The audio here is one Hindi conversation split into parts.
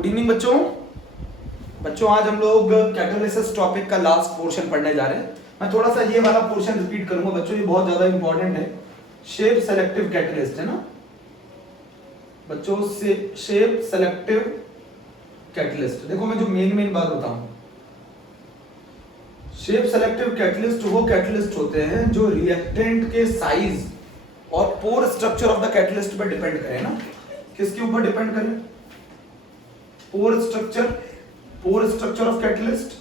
गुड इवनिंग बच्चों। आज हम लोग कैटालिसिस टॉपिक का लास्ट पोर्शन पढ़ने जा रहे हैं। मैं थोड़ा सा ये वाला पोर्शन रिपीट करूंगा बच्चों, ये बहुत ज्यादा इंपॉर्टेंट है। शेप सेलेक्टिव कैटलिस्ट है ना बच्चों, शेप सेलेक्टिव कैटलिस्ट। देखो मैं जो मेन बात बताऊं, शेप सेलेक्टिव कैटलिस्ट वो कैटलिस्ट होते हैं जो रिएक्टेंट के साइज और पोर स्ट्रक्चर ऑफ द कैटलिस्ट पर डिपेंड करें ना। किसके ऊपर डिपेंड करें? पोर स्ट्रक्चर ऑफ कैटलिस्ट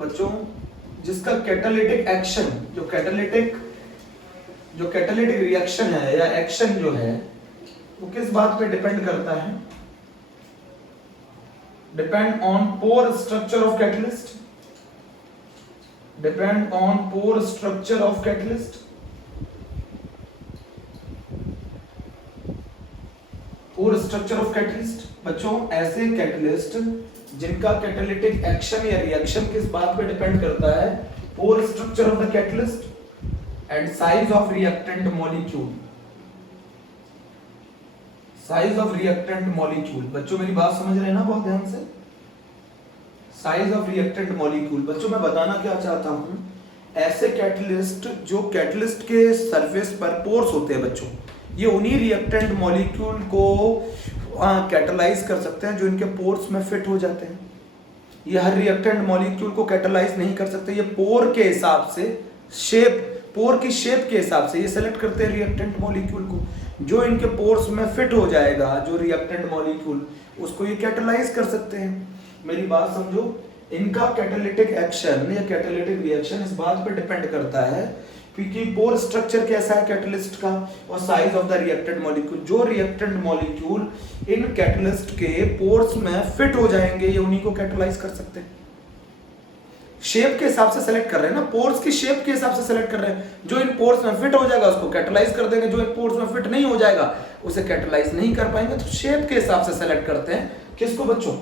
बच्चों, जिसका कैटालिटिक एक्शन, जो कैटालिटिक रिएक्शन है या एक्शन जो है वो किस बात पे डिपेंड करता है? Depend on pore structure of catalyst, depend on pore structure of catalyst. Pore structure of catalyst बच्चों, ऐसे कैटलिस्ट जिनका कैटालिटिक एक्शन या रिएक्शन किस बात पे डिपेंड करता है? Pore structure of the catalyst and size of reactant molecule. Size of reactant molecule बच्चों, मेरी बात समझ रहे हैं ना बहुत ध्यान से? साइज ऑफ रिएक्टेंट मॉलिक्यूल बच्चों, मैं बताना क्या चाहता हूं, ऐसे कैटलिस्ट जो कैटलिस्ट के सरफेस पर पोर्स होते हैं बच्चों, ये उन्हीं रिएक्टेंट मॉलिक्यूल को कैटालाइज कर सकते हैं जो इनके पोर्स में फिट हो जाते हैं। ये हर रिएक्टेंट मॉलिक्यूल को कैटालाइज नहीं कर सकते, ये पोर के हिसाब से पोर की शेप के हिसाब से ये सेलेक्ट करते हैं रिएक्टेंट मॉलिक्यूल को, जो इनके पोर्स में फिट हो जाएगा जो रिएक्टेंट मॉलिक्यूल, उसको ये कैटालाइज कर सकते हैं। मेरी बात समझो, इनका कैटालिटिक एक्शन या कैटालिटिक रिएक्शन इस बात पर डिपेंड करता है क्योंकि पोर स्ट्रक्चर कैसा है कैटलिस्ट का और size of the reactant molecule. जो रिएक्टेंट मॉलिक्यूल इन कैटलिस्ट के पोर्स में फिट हो जाएंगे ये उन्हीं को कैटालाइज कर सकते हैं। शेप के हिसाब से सेलेक्ट कर रहे हैं ना, पोर्स की शेप के हिसाब से सेलेक्ट कर रहे हैं। जो इन पोर्स में फिट हो जाएगा उसको कैटालाइज कर देंगे, जो इन पोर्स में फिट नहीं हो जाएगा उसे कैटालाइज नहीं कर पाएंगे। तो शेप के हिसाब से सेलेक्ट करते हैं किसको बच्चों?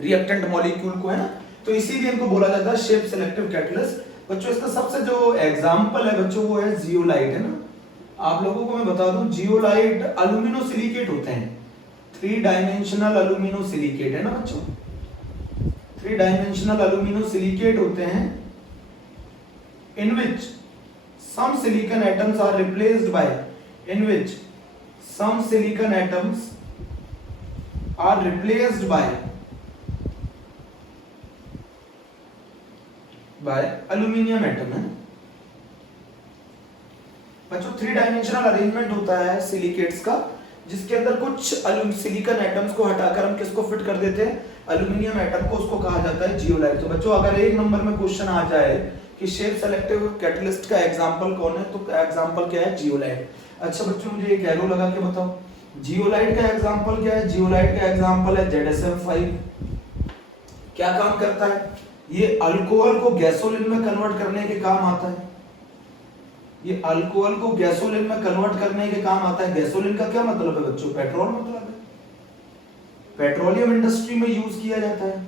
रिएक्टेंट मॉलिक्यूल को, है ना। तो इसीलिए इनको बोला जाता है शेप सेलेक्टिव कैटलिस्ट बच्चों। इसका सबसे जो एग्जांपल है बच्चों वो है जियोलाइट, है ना। आप लोगों को मैं बता दूं, जियोलाइट अल्यूमिनोसिलिकेट होते हैं, 3 डायमेंशनल अल्यूमिनोसिलिकेट, है ना बच्चों। 3 डायमेंशनल अल्यूमिनोसिलिकेट होते हैं in which some silicon atoms are replaced by aluminium atom, है बच्चों। 3 डायमेंशनल अरेंजमेंट होता है सिलिकेट्स का, जिसके अंदर कुछ सिलिकॉन एटम्स को हटाकर हम किसको फिट कर देते हैं? अल्यूमिनियम एटम को। उसको कहा जाता है जियोलाइट। तो बच्चों अगर एक नंबर में क्वेश्चन आ जाए कि शेप सेलेक्टिव कैटलिस्ट का एग्जांपल कौन है, तो एग्जांपल क्या है? जियोलाइट। अच्छा बच्चों मुझे एक एरो लगा के बताओ, जियोलाइट का एग्जांपल क्या है? जियोलाइट का एग्जांपल है ZSM5। क्या काम करता है? ये अल्कोहल को गैसोलीन में कन्वर्ट करने के काम आता है। ये अल्कोहल को गैसोलीन में कन्वर्ट करने के काम आता है। गैसोलीन का क्या मतलब है बच्चों? पेट्रोल मतलब है। पेट्रोलियम इंडस्ट्री में यूज किया जाता है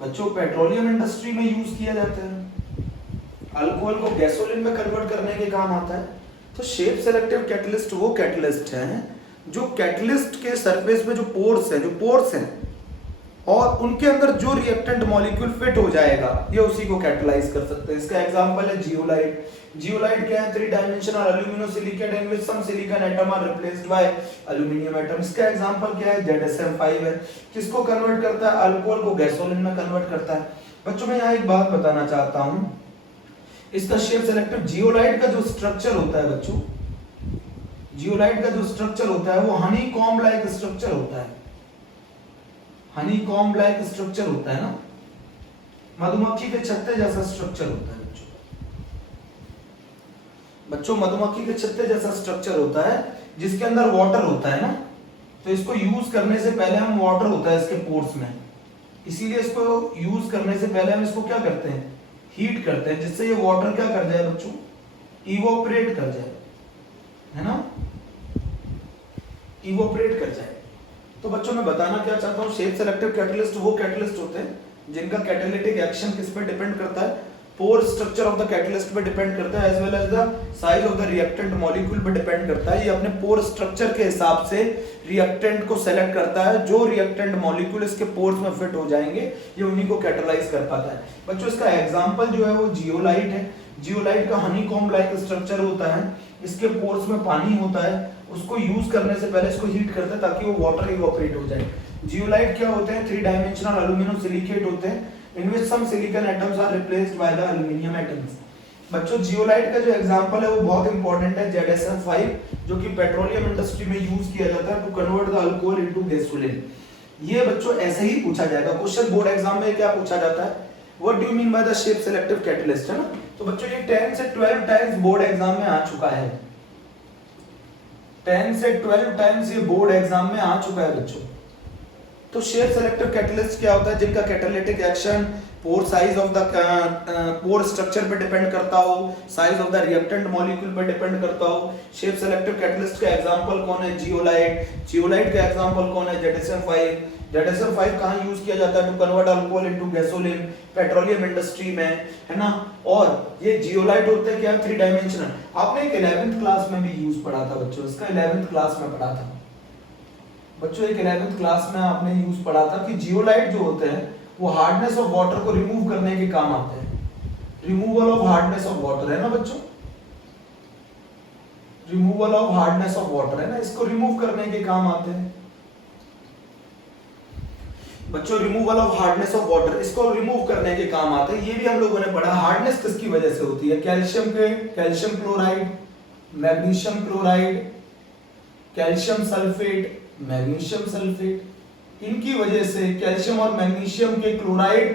बच्चों, पेट्रोलियम इंडस्ट्री में यूज किया जाता है। अल्कोहल को गैसोलीन में कन्वर्ट करने के काम आता है। तो शेप सेलेक्टिव कैटलिस्ट वो कैटलिस्ट हैं जो कैटलिस्ट के सरफेस पे जो पोर्स हैं और उनके अंदर जो रिएक्टेंट मॉलिक्यूल फिट हो जाएगा ये उसी को कैटालाइज कर सकते हैं। इसका एग्जांपल है जियोलाइट। जियोलाइट क्या है? 3 dimensional aluminosilicate in which some silicon atom are replaced by aluminium atom. इसका एग्जांपल क्या है? ZSM5 है। किसको कन्वर्ट करता है? अल्कोहल को गैसोलीन में कन्वर्ट करता है। बच्चों मैं यहाँ एक बात बताना चाहता हूं, इसका शेप सेलेक्टिव जियोलाइट का जो स्ट्रक्चर होता है बच्चों, जियोलाइट का जो स्ट्रक्चर होता है वो हनीकॉम्ब लाइक स्ट्रक्चर होता है। हनीकॉम्ब लाइक स्ट्रक्चर होता है ना, मधुमक्खी के छत्ते जैसा स्ट्रक्चर होता है बच्चों। मधुमक्खी के छत्ते जैसा स्ट्रक्चर होता है जिसके अंदर वाटर होता है ना। तो इसको यूज करने से पहले हम वाटर होता है इसके पोर्स में, इसीलिए इसको यूज करने से पहले हम इसको क्या करते हैं? हीट करते हैं, जिससे ये वाटर क्या कर जाए बच्चों? इवोपरेट कर जाए, है ना, इवोपरेट कर जाए। तो बच्चों मैं बताना क्या चाहता हूँ, शेप सेलेक्टिव कैटलिस्ट वो कैटलिस्ट होते हैं जिनका कैटालिटिक एक्शन किस पे डिपेंड करता है? Pore structure of the catalyst पे डिपेंड करता है, as well as the size of the reactant molecule पे डिपेंड करता है। ये अपने पोर स्ट्रक्चर के हिसाब से रिएक्टेंट को सेलेक्ट करता है, जो रिएक्टेंट मॉलिक्यूल इसके पोर्स में फिट हो जाएंगे ये उन्हीं को कैटलाइज कर पाता है। बच्चों इसका एग्जांपल जो है वो जियोलाइट है। जियोलाइट का हनीकॉम्ब लाइक स्ट्रक्चर होता है, इसके पोर्स में पानी होता है, उसको यूज करने से पहले इसको हीट करते हैं ताकि वो वाटर इवोपरेट हो जाए। जियोलाइट क्या होते हैं? 3 डायमेंशनल एल्यूमिनियम सिलिकेट होते हैं, in which some silicon atoms are replaced by the aluminium atoms। बच्चों जियोलाइट का जो एग्जांपल है वो बहुत इंपॉर्टेंट है, ZSM5, जो कि पेट्रोलियम इंडस्ट्री में यूज किया जाता है to convert the alcohol into gasoline. ये बच्चों ऐसे ही पूछा जाएगा, क्वेश्चन बोर्ड एग्जाम में क्या पूछा जाता है, what do you mean by the shape selective catalyst, है ना। तो बच्चों ये 10 से 12 टाइम्स बोर्ड एग्जाम में आ चुका है, 10 से 12 टाइम्स ये बोर्ड एग्जाम में आ चुका है बच्चों। तो शेप सेलेक्टिव कैटलिस्ट क्या होता है? जिनका catalytic action pore size of the pore structure पे डिपेंड करता हो, size of the reactant molecule पे डिपेंड करता हो। शेप सेलेक्टिव कैटलिस्ट का एग्जांपल कौन है? जियोलाइट। जियोलाइट का एग्जांपल कौन है? ZSM5। ZSM5 कहां यूज किया जाता है? To convert alcohol into gasoline, petroleum industry में, है ना। और ये जियोलाइट होते हैं क्या? 3 डायमेंशनल। आपने एक 11th क्लास में भी यूज पढ़ा था बच्चों, इसका 11th क्लास में पढ़ा था बच्चों, एक 11th क्लास में आपने यूज पढ़ा था कि जियोलाइट जो होते हैं वो हार्डनेस ऑफ वाटर को रिमूव करने के काम आते हैं। Removal of hardness of water, है ना बच्चों, removal of hardness of water, है ना, इसको रिमूव करने के काम आते हैं बच्चों। Removal of hardness of water, इसको रिमूव करने के काम आते हैं। ये भी हम लोगों ने पढ़ा। हार्डनेस किसकी वजह से होती है? Calcium chloride, magnesium chloride, calcium sulphate, magnesium sulphate, इनकी वजह से, कैल्शियम और मैग्नीशियम के क्लोराइड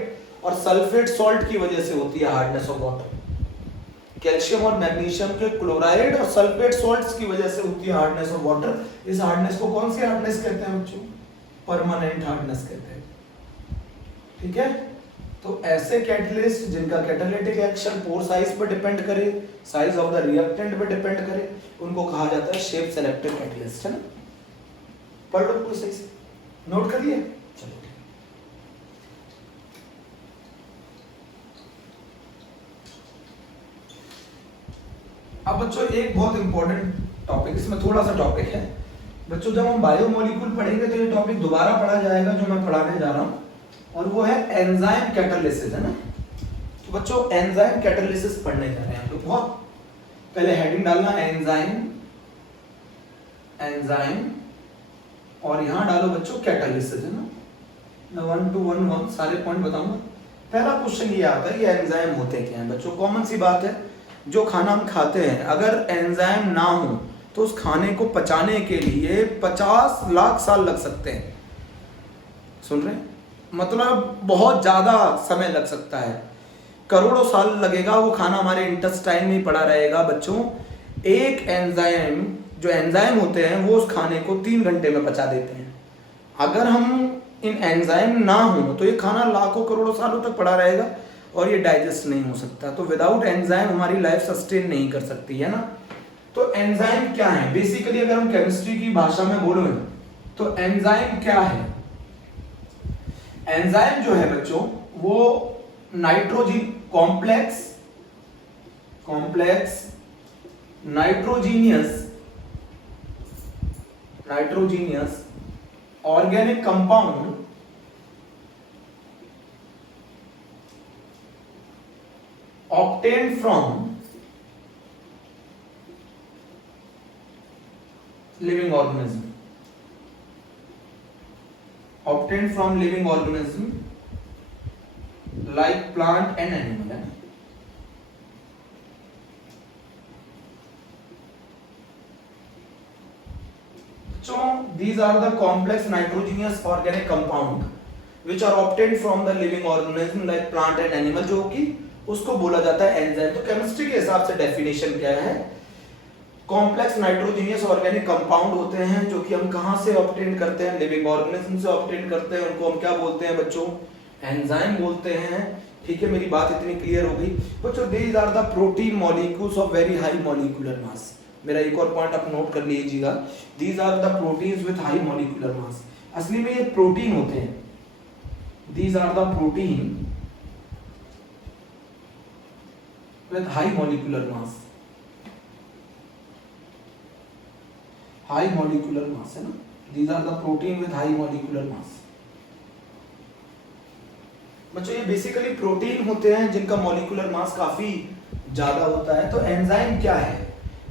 और सल्फेट सॉल्ट की वजह से होती है हार्डनेस ऑफ वाटर। कैल्शियम और मैग्नीशियम के क्लोराइड और सल्फेट सॉल्ट्स की वजह से होती है हार्डनेस ऑफ वाटर। इस हार्डनेस को कौन सी हार्डनेस कहते हैं बच्चों? परमानेंट हार्डनेस कहते हैं, ठीक है। तो ऐसे कैटलिस्ट जिनका कैटालिटिक एक्शन पोर साइज पर डिपेंड करे, साइज ऑफ द रिएक्टेंट पर डिपेंड करे, उनको कहा जाता है शेप सेलेक्टिव कैटलिस्ट, है ना। पढ़ लो पूरी सही से, नोट कर लिया? चलो ठीक। अब बच्चों एक बहुत इंपॉर्टेंट टॉपिक, इसमें थोड़ा सा टॉपिक है बच्चों, जब हम बायोमोलिक्यूल पढ़ेंगे तो ये टॉपिक दोबारा पढ़ा जाएगा जो मैं पढ़ाने जा रहा हूं, और वो है एंजाइम कैटालिसिस, है ना। तो बच्चों एंजाइम कैटालिसिस पढ़ने जा रहे हैं तो बहुत पहले हेडिंग डालना एंजाइम, एंजाइम, और यहां डालो बच्चों कैटालिसिस, है ना। मैं 1 to 1 सारे पॉइंट बताऊंगा। पहला क्वेश्चन ये आता है कि एंजाइम होते क्या हैं बच्चों। कॉमन सी बात है, जो खाना हम खाते हैं अगर एंजाइम ना हो तो उस खाने को पचाने के लिए 50 लाख साल लग सकते हैं। सुन रहे हैं? मतलब बहुत ज्यादा समय लग सकता है, करोड़ों साल लगेगा, वो खाना हमारे इंटेस्टाइन में ही पड़ा रहेगा बच्चों। एक एंजाइम, जो एंजाइम होते हैं वो उस खाने को 3 घंटे में पचा देते हैं। अगर हम इन एंजाइम ना हो तो ये खाना लाखों करोड़ों सालों तक पड़ा रहेगा और ये डाइजेस्ट नहीं हो सकता। तो विदाउट एंजाइम हमारी लाइफ सस्टेन नहीं कर सकती, है ना। तो एंजाइम क्या है? बेसिकली अगर हम केमिस्ट्री की भाषा में बोलो तो एंजाइम क्या है? एंजाइम जो है बच्चों वो nitrogen complex nitrogenous organic compound obtained from living organism, like plant and animal, है। So these are the complex nitrogenous organic compound which are obtained from the living organism like plant and animal, जो कि उसको बोला जाता है एंजाइम। तो केमिस्ट्री के हिसाब से डेफिनेशन क्या है? कॉम्प्लेक्स नाइट्रोजीनियस ऑर्गेनिक कंपाउंड होते हैं जो कि हम कहां से ऑब्टेन करते हैं? लिविंग ऑर्गेनिज्म से ऑब्टेन करते हैं। उनको हम क्या बोलते हैं बच्चों? एंजाइम बोलते हैं। ठीक है, मेरी बात इतनी क्लियर हो गई बच्चों। These are the protein molecules of very high molecular mass. मेरा एक और पॉइंट आप नोट कर लीजिएगा, these are the proteins with high molecular mass. असली में ये प्रोटीन होते हैं। These are the protein with high molecular mass, high molecular mass है ना, these are the protein with high molecular mass। बच्चों ये बेसिकली प्रोटीन होते हैं जिनका मॉलिक्यूलर मास काफी ज्यादा होता है। तो एंजाइम क्या है?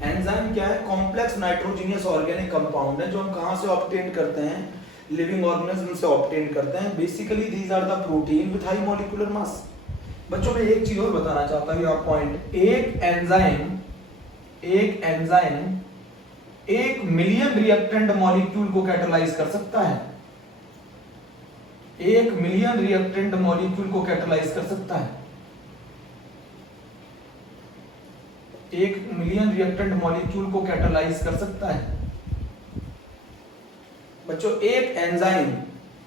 एंजाइम क्या है? कॉम्प्लेक्स नाइट्रोजनियस ऑर्गेनिक कंपाउंड है जो हम कहां से ऑब्टेन करते हैं? लिविंग ऑर्गेनिज्म से ऑब्टेन करते हैं। Basically these are the protein with high molecular mass. बच्चों मैं एक चीज और बताना चाहता हूं, आप पॉइंट, एक एंजाइम 1 मिलियन रिएक्टेंट मॉलिक्यूल को कैटालाइज कर सकता है। 1 मिलियन रिएक्टेंट मॉलिक्यूल को कैटालाइज कर सकता है। 1 मिलियन रिएक्टेंट मॉलिक्यूल को कैटालाइज कर सकता है। बच्चों एक एंजाइम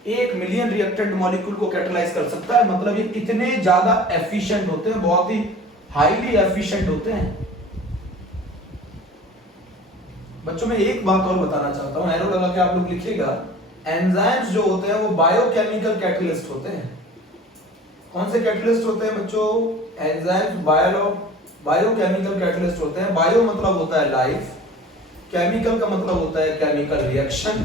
1 मिलियन रिएक्टेंट मॉलिक्यूल को कैटालाइज कर सकता है, मतलब ये कितने ज्यादा एफिशिएंट होते हैं, बहुत ही हाईली एफिशिएंट होते हैं। बच्चों मैं एक बात और बताना चाहता हूं, एरो लगा के आप लोग लिखिएगा, एंजाइम्स जो होते हैं वो बायोकेमिकल कैटलिस्ट होते हैं। कौन से कैटलिस्ट होते हैं बच्चों? एंजाइम्स बायोकेमिकल कैटलिस्ट होते हैं। बायो मतलब होता है लाइफ, केमिकल का मतलब होता है केमिकल रिएक्शन,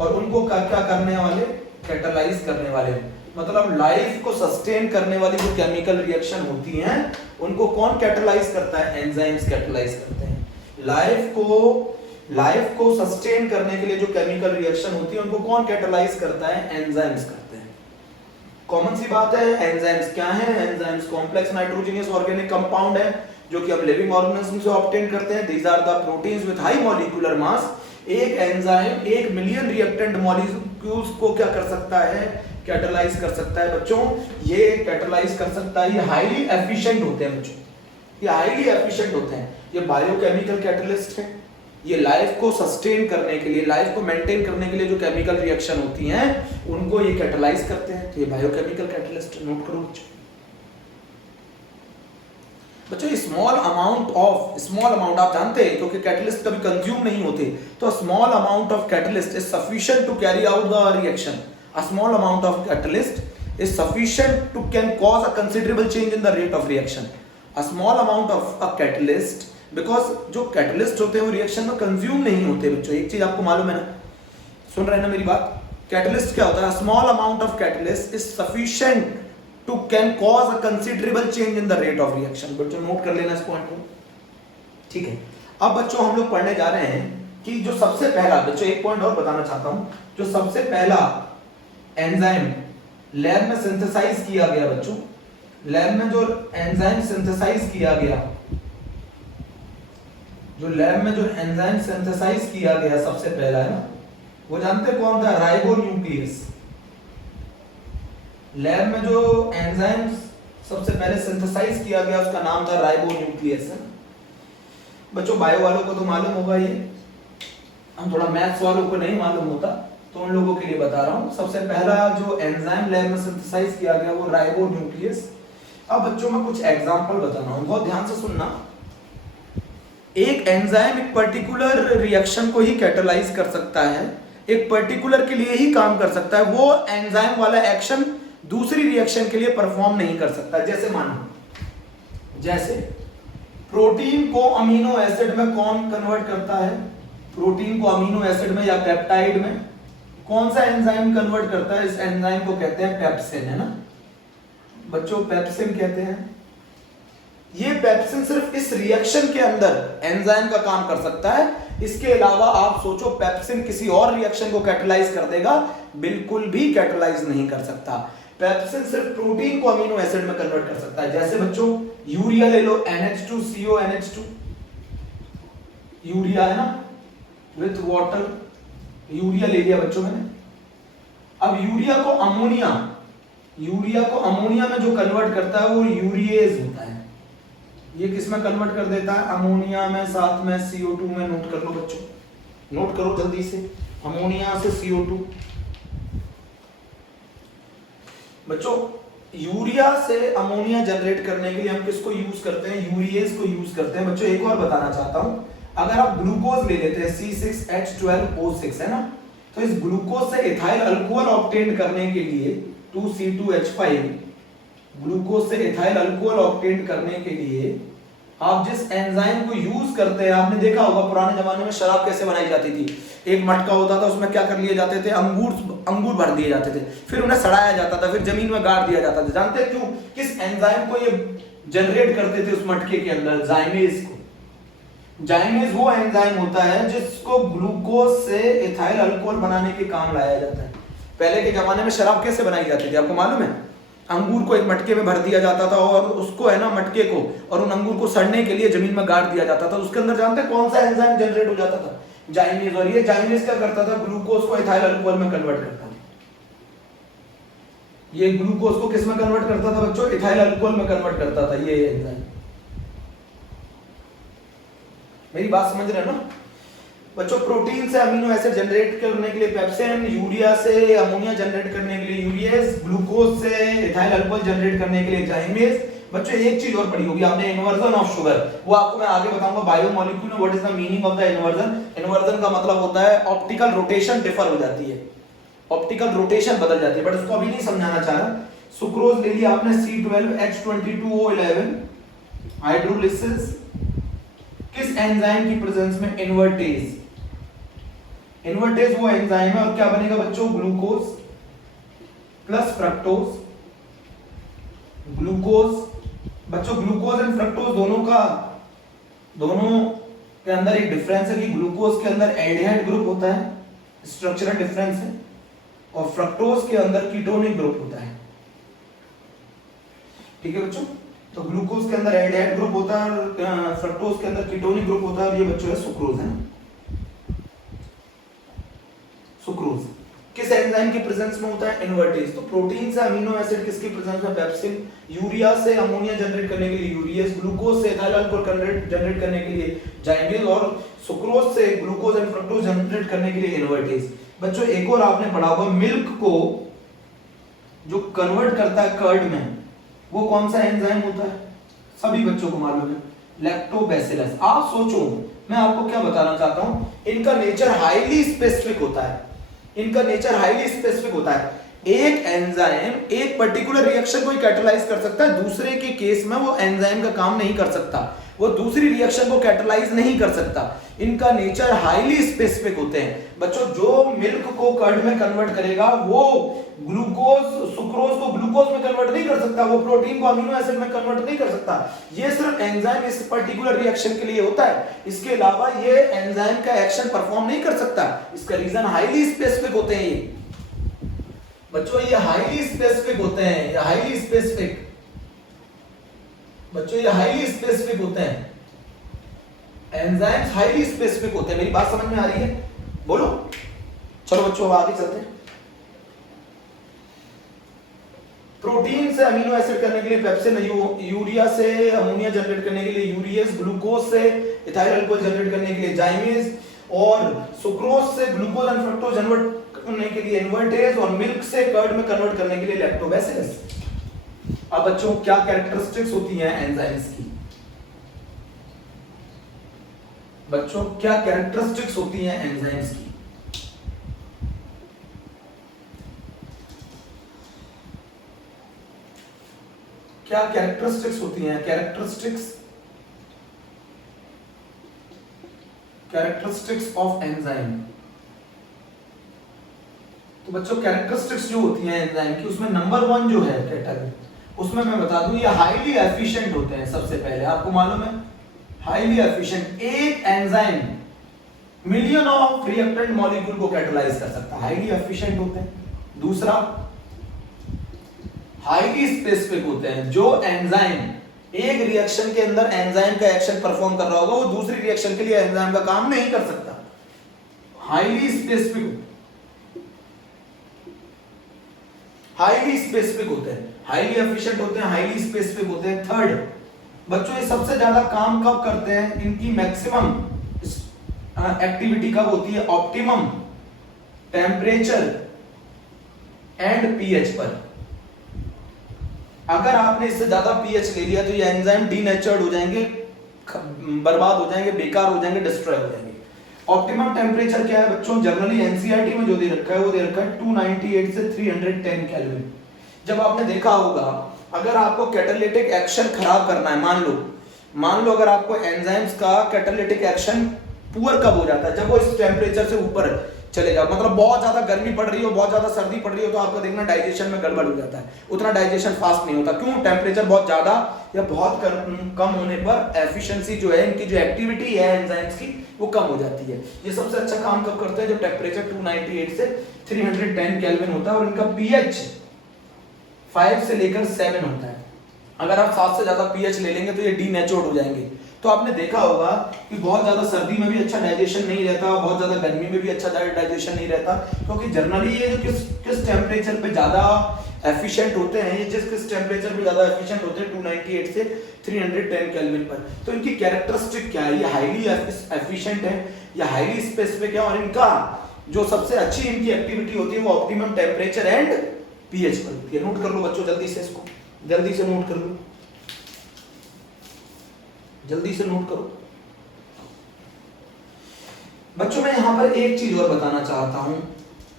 और उनको क्या क्या करने वाले? कैटालाइज करने वाले। मतलब लाइफ को सस्टेन करने वाली जो केमिकल रिएक्शन होती हैं उनको कौन कैटालाइज करता है? एंजाइम्स कैटालाइज करते हैं। लाइफ को सस्टेन करने के लिए जो केमिकल रिएक्शन होती है उनको कौन कैटालाइज करता है? एंजाइम्स करते हैं। कॉमन सी बात है, एंजाइम्स क्या है? Enzymes complex nitrogenous organic compound है जो कि हम लिविंग ऑर्गेनिज्म से ऑब्टेन करते हैं। These are the proteins with high molecular mass. एक एंजाइम 1 मिलियन रिएक्टेंट मॉलिक्यूल्स को क्या कर सकता है? कैटालाइज कर सकता है। बच्चों ये कैटालाइज कर सकता है, ये हाईली एफिशिएंट होते हैं। बच्चों ये हाईली एफिशिएंट होते हैं, ये बायोकेमिकल कैटलिस्ट है। ये लाइफ को सस्टेन करने के लिए, लाइफ को मेंटेन करने के लिए जो केमिकल रिएक्शन होती हैं उनको ये कैटालाइज करते हैं। तो ये बायोकेमिकल कैटलिस्ट, नोट करो बच्चों। स्मॉल अमाउंट आप जानते हैं क्योंकि कैटलिस्ट कभी कंज्यूम नहीं होते, तो small amount of catalyst is sufficient to carry out the reaction. A small amount of catalyst is sufficient to can cause a considerable change in the rate of reaction. A small amount of a catalyst, because जो कैटलिस्ट होते हैं वो रिएक्शन में कंज्यूम नहीं होते। बच्चों एक चीज आपको मालूम है ना, सुन रहे हैं ना मेरी बात? कैटलिस्ट क्या होता है? Small amount of catalyst is sufficient to can cause a considerable change in the rate of reaction. बच्चों नोट कर लेना इस पॉइंट को, ठीक है। अब बच्चों हम लोग पढ़ने जा रहे हैं कि जो सबसे पहला, बच्चों एक पॉइंट और बताना चाहता हूं, जो सबसे पहला एंजाइम लैब में सिंथेसाइज किया गया, बच्चों लैब में जो एंजाइम सिंथेसाइज किया गया, जो लैब में जो एंजाइम सिंथेसाइज किया गया सबसे पहला है ना, वो जानते कौन था? राइबोन्यूक्लियस। लैब में जो एंजाइम सबसे पहले सिंथेसाइज किया गया उसका नाम था राइबोन्यूक्लियस। बच्चों बायो वालों को तो मालूम होगा, ये हम थोड़ा मैथ्स वालों को नहीं मालूम होता तो उन लोगों के लिए बता रहा हूं। सबसे पहला जो एंजाइम लैब में सिंथेसाइज किया गया वो राइबोन्यूक्लियस। अब बच्चों मैं कुछ एग्जांपल बताना हूं, बहुत ध्यान से सुनना। एक एंजाइम एक पर्टिकुलर रिएक्शन को ही कैटालाइज कर सकता है, एक पर्टिकुलर के लिए ही काम कर सकता है। वो एंजाइम वाला एक्शन दूसरी रिएक्शन के लिए परफॉर्म नहीं कर सकता। जैसे मानो, जैसे प्रोटीन को अमीनो एसिड में कौन कन्वर्ट करता है? प्रोटीन को अमीनो एसिड में या पेप्टाइड में कौन सा एंजाइम कन्वर्ट करता है? इस एंजाइम को कहते हैं पेप्सिन, है ना बच्चों, पेप्सिन कहते हैं। ये पेप्सिन सिर्फ इस रिएक्शन के अंदर एंजाइम का काम कर सकता है। इसके अलावा आप सोचो पेप्सिन किसी और रिएक्शन को कैटालाइज कर देगा? बिल्कुल भी कैटालाइज नहीं कर सकता। पेप्सिन सिर्फ प्रोटीन को अमीनो एसिड में कन्वर्ट कर सकता है। जैसे बच्चों यूरिया ले लो, NH2CONH2, यूरिया है ना, विथ वाटर, यूरिया ले लिया बच्चों मैंने। अब यूरिया को अमोनिया में जो कन्वर्ट करता है वो यूरिएज होता है। ये किस में कन्वर्ट कर देता है? अमोनिया में, साथ में CO2 में। नोट कर लो बच्चों, नोट करो जल्दी से, अमोनिया से CO2। बच्चों यूरिया से अमोनिया जनरेट करने के लिए हम किसको यूज करते हैं? यूरिएज को यूज करते हैं। बच्चों एक और बताना चाहता हूं, अगर आप ग्लूकोज ले लेते हैं C6H12O6 है ना, तो इस ग्लूकोज से इथाइल अल्कोहल ऑब्टेन करने के लिए 2C2H5, ग्लूकोज से इथाइल अल्कोहल ऑब्टेन करने के लिए आप जिस एंजाइम को यूज करते हैं, आपने देखा होगा पुराने जमाने में शराब कैसे बनाई जाती थी। एक मटका होता था, उसमें क्या कर लिए जाते थे, अंगूर भर दिए जाते थे, फिर उन्हें सड़ाया जाता था, फिर जमीन में गाड़ दिया जाता था। जानते हैं क्यों? किस एंजाइम को ये जनरेट करते थे उस मटके के अंदर? जाइमेज को। जाइमेज वो एंजाइम होता है जिसको ग्लूकोज से इथाइल अल्कोहल बनाने के काम लाया जाता है। पहले के जमाने में शराब कैसे बनाई जाती थी आपको मालूम है? अंगूर को एक मटके में भर दिया जाता था और उसको है ना, मटके को और उन अंगूर को सड़ने के लिए जमीन में गाड़ दिया जाता था। उसके अंदर जानते हैं कौन सा एंजाइम जनरेट हो जाता था? जाइमेज। और ये जाइमेज क्या करता था? ग्लूकोज को इथाइल अल्कोहल में कन्वर्ट करता था। ये ग्लूकोज को किस में कन्वर्ट करता था बच्चों? इथाइल अल्कोहल में कन्वर्ट करता था ये एंजाइम। मेरी बात समझ रहे हो ना बच्चों? प्रोटीन से अमीनो एसिड जनरेट करने के लिए पेप्सिन, यूरिया से अमोनिया जनरेट करने के लिए यूरियस, ग्लूकोज से इथाइल अल्कोहल जनरेट करने के लिए जाइमेज। बच्चों एक चीज और पढ़ी होगी आपने, इन्वर्जन ऑफ शुगर। वो आपको मैं आगे बताऊंगा बायोमोलिक्यूल में what is the meaning of the inversion. Inversion का मतलब होता है ऑप्टिकल रोटेशन डिफर हो जाती है, ऑप्टिकल रोटेशन बदल जाती है, बट उसको अभी नहीं समझाना चाह रहा। सुक्रोज ले लिया आपने, C12H22O11 हाइड्रोलिसिस किस एंजाइम की प्रेजेंस में? इन्वर्टेज। इन्वर्टेज वो एंजाइम है और क्या बनेगा बच्चों? Glucose plus fructose. ग्लूकोज बच्चों, ग्लूकोज एंड फ्रक्टोज दोनों के अंदर एक डिफरेंस है कि ग्लूकोज के अंदर एल्डिहाइड ग्रुप होता है, स्ट्रक्चरल डिफरेंस है, और फ्रक्टोज के अंदर कीटोनिक ग्रुप होता है। ठीक है बच्चों? तो ग्लूकोज के अंदर एल्डिहाइड ग्रुप होता है और फ्रक्टोज के अंदर कीटोनिक ग्रुप होता है, और ये बच्चों है सुक्रोज है। सुक्रोज किस एंजाइम की प्रेजेंस में होता है? इन्वर्टेज। तो प्रोटीन से अमीनो एसिड किसकी प्रेजेंस में? पेप्सिन। यूरिया से अमोनिया जनरेट करने के लिए यूरियस, ग्लूकोज से इथाइल अल्कोहल जनरेट करने के लिए जाइमेज, और सुक्रोज से ग्लूकोज एंड फ्रक्टोज जनरेट करने के लिए इन्वर्टेज। बच्चों एक और आपने पढ़ा होगा, मिल्क को जो कन्वर्ट करता है कर्ड में, वो कौन सा एंजाइम होता है? सभी बच्चों को मालूम है, लैक्टोबैसिलस। आप सोचो, मैं आपको क्या बताना चाहता हूं, इनका नेचर हाईली स्पेसिफिक होता है। इनका नेचर हाईली स्पेसिफिक होता है। एक एंजाइम एक पर्टिकुलर रिएक्शन को ही कैटलाइज कर सकता है, दूसरे के केस में वो एंजाइम का काम नहीं कर सकता, वो दूसरी रिएक्शन को कैटलाइज नहीं कर सकता। इनका नेचर हाईली स्पेसिफिक होते हैं बच्चों। जो मिल्क को कर्ड में कन्वर्ट करेगा वो ग्लूकोज, सुक्रोज को ग्लूकोज में कन्वर्ट नहीं कर सकता, वो प्रोटीन को अमीनो एसिड में कन्वर्ट नहीं कर सकता। ये सिर्फ एंजाइम इस पर्टिकुलर रिएक्शन के लिए होता है, इसके अलावा ये एंजाइम का एक्शन परफॉर्म नहीं कर सकता। इसका रीजन हाईली स्पेसिफिक होते हैं ये बच्चों, ये हाईली स्पेसिफिक होते हैं, ये हाईली स्पेसिफिक बच्चों, ये हाईली स्पेसिफिक होते हैं। एंजाइम्स हाईली स्पेसिफिक होते हैं। मेरी बात समझ में आ रही है? बोलो। चलो बच्चों अब आगे चलते हैं। प्रोटीन से अमीनो एसिड करने के लिए पेप्सिन, यूरिया से अमोनिया जनरेट करने के लिए यूरियस, ग्लूकोज से इथाइल अल्कोहल जनरेट करने के लिए जाइमेज, और सुक्रोज से ग्लूकोज एंड फ्रक्टोज जनरेट करने के लिए इन्वर्टेज, और मिल्क से कर्ड में कन्वर्ट करने के लिए लैक्टोबैसिलस। अब बच्चों क्या कैरेक्टरिस्टिक्स होती हैं एंजाइम्स की? बच्चों क्या कैरेक्टरिस्टिक्स होती हैं एंजाइम्स की? क्या कैरेक्टरिस्टिक्स होती हैं? Characteristics of enzyme. तो बच्चों कैरेक्टरिस्टिक्स जो होती हैं एंजाइम की, उसमें नंबर 1 जो है कैटेगरी, उसमें मैं बता दूं ये हाईली एफिशिएंट होते हैं। सबसे पहले आपको मालूम है हाईली एफिशिएंट, एक enzyme million of reactant molecule को कैटलाइज कर सकता है, हाईली एफिशिएंट होते हैं। दूसरा हाईली स्पेसिफिक होते हैं, जो एंजाइम एक रिएक्शन के अंदर एंजाइम का एक्शन परफॉर्म कर रहा होगा वो दूसरी रिएक्शन के लिए एंजाइम का काम नहीं कर सकता। हाईली स्पेसिफिक, हाईली स्पेसिफिक होते हैं, हाईली एफिशिएंट होते हैं, हाईली स्पेसिफिक होते हैं। थर्ड बच्चों ये सबसे ज्यादा काम कब करते हैं? इनकी मैक्सिमम एक्टिविटी कब होती है? ऑप्टिमम टेम्परेचर एंड पीएच पर। अगर आपने इससे ज्यादा पीएच ले लिया तो ये एंजाइम डीनेचर्ड हो जाएंगे, बर्बाद हो जाएंगे, बेकार हो जाएंगे, डिस्ट्रॉय हो जाएंगे। ऑप्टिमम टेम्परेचर क्या है बच्चों? जनरली एनसीईआरटी में जो दे रखा है वो दे रखा है 298 से 310 केल्विन। जब आपने देखा होगा अगर आपको कैटालिटिक एक्शन खराब करना है, मान लो मान लो अगर आपको एंजाइम्स का कैटालिटिक एक्शन पुअर कब हो जाता है, जब वो इस टेम्परेचर से ऊपर चले जाओ, मतलब बहुत ज्यादा गर्मी पड़ रही हो, बहुत ज्यादा सर्दी पड़ रही हो, तो आपको देखना डाइजेशन में गड़बड़ हो जाता है, उतना डाइजेशन फास्ट नहीं होता। क्यों? टेम्परेचर बहुत ज्यादा या बहुत कम होने पर एफिशिएंसी जो है, इनकी जो एक्टिविटी है एंजाइम्स की, वो कम हो जाती है। ये सबसे अच्छा काम कब करते हैं? जब टेम्परेचर 298 से 310 केल्विन होता है और इनका पीएच 5 से लेकर 7 होता है। अगर आप 7 से ज्यादा पीएच ले लेंगे तो ये डीनेचुर्ड हो जाएंगे। तो आपने देखा होगा कि बहुत ज्यादा सर्दी में भी अच्छा डाइजेशन नहीं रहता, बहुत ज्यादा गर्मी में भी अच्छा डाइजेशन नहीं रहता, क्योंकि जनरली ये जो किस टेम्परेचर पे ज्यादा एफिशिएंट होते हैं, ये किस टेम्परेचर पे ज्यादा एफिशिएंट होते हैं 298 से 310 केल्विन पर। तो इनकी कैरेक्टरिस्टिक क्या है? ये हाईली एफिशिएंट है या हाईली स्पेसिफिक है, और इनका जो सबसे अच्छी इनकी एक्टिविटी होती है वो ऑप्टिमम टेम्परेचर एंड पीएच पर होती है। नोट कर लो बच्चों, जल्दी से इसको, जल्दी से नोट कर लो, जल्दी से नोट करो बच्चों। मैं यहां पर एक चीज और बताना चाहता हूं,